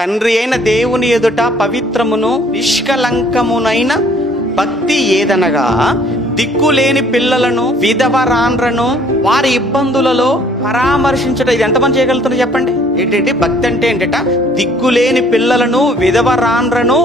తండ్రి అయిన దేవుని ఎదుట పవిత్రమును నిష్కలంకమునైన భక్తి ఏదనగా దిక్కులేని పిల్లలను, విధవరాండ్రను వారి ఇబ్బందులలో పరామర్శించడం. ఇది ఎంతమంది చేయగలుగుతారో చెప్పండి. ఏంటంటే భక్తి అంటే ఏంటట? దిక్కులేని పిల్లలను, విధవరాండ్రను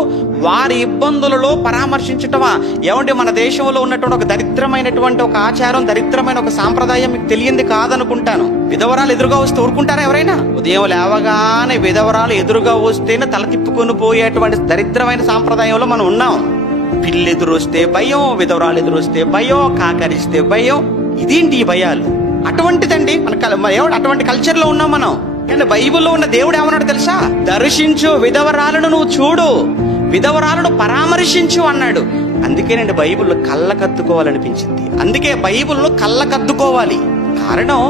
వారి ఇబ్బందులలో పరామర్శించటమా? ఏమంటే మన దేశంలో ఉన్నటువంటి ఒక దరిద్రమైనటువంటి ఒక ఆచారం, దరిద్రమైన ఒక సాంప్రదాయం మీకు తెలియంది కాదనుకుంటాను. విధవరాలు ఎదురుగా వస్తే ఊరుకుంటారా ఎవరైనా? ఉదయం లేవగానే విధవరాలు ఎదురుగా వస్తేనే తల తిప్పుకొని పోయేటువంటి దరిద్రమైన సాంప్రదాయంలో మనం ఉన్నాం. పిల్లి ఎదురు వస్తే భయం, విధవరాలు ఎదురు వస్తే భయం, కాకరిస్తే భయం. ఇదేంటి ఈ భయాలు? అటువంటిదండి అటువంటి కల్చర్ లో ఉన్నాం మనం. కానీ బైబిల్లో ఉన్న దేవుడు ఏమన్నాడు తెలుసా? దర్శించు, విధవరాలను నువ్వు చూడు, విధవరాలను పరామర్శించు అన్నాడు. అందుకేనండి బైబిల్లో కళ్ళకద్దుకోవాలనిపించింది. అందుకే బైబిల్లో కళ్ళకద్దుకోవాలి. కారణం,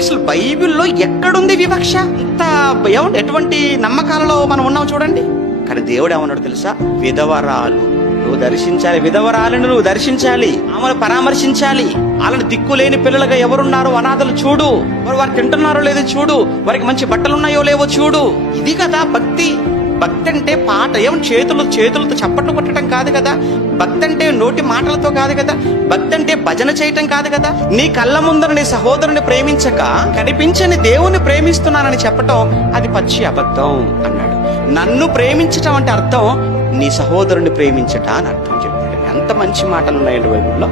అసలు బైబిల్లో ఎక్కడుంది వివక్ష? ఇంత ఎటువంటి నమ్మకాలలో మనం ఉన్నాం చూడండి. కానీ దేవుడు ఏమన్నాడు తెలుసా? విధవరాలు నువ్వు దర్శించాలి, విధవరాలను నువ్వు దర్శించాలి, ఆమెను పరామర్శించాలి. వాళ్ళని దిక్కులేని పిల్లలుగా ఎవరున్నారో అనాథలు చూడు, వారు తింటున్నారో లేదో చూడు, వారికి మంచి బట్టలు ఉన్నాయో లేవో చూడు. ఇది కదా భక్తి. భక్తి అంటే పాట చేతులతో చప్పట్లు కొట్టడం కాదు కదా. భక్తి అంటే నోటి మాటలతో కాదు కదా. భక్తి అంటే భజన చేయటం కాదు కదా. నీ కళ్ళ ముందర నీ సహోదరుని ప్రేమించక కనిపించని దేవుని ప్రేమిస్తున్నానని చెప్పటం అది పచ్చి అబద్ధం అన్నాడు. నన్ను ప్రేమించటం అంటే అర్థం నీ సహోదరుని ప్రేమించట అని అర్థం చెప్పాడు. ఎంత మంచి మాటలు ఉన్నాయండి బైబిల్లో.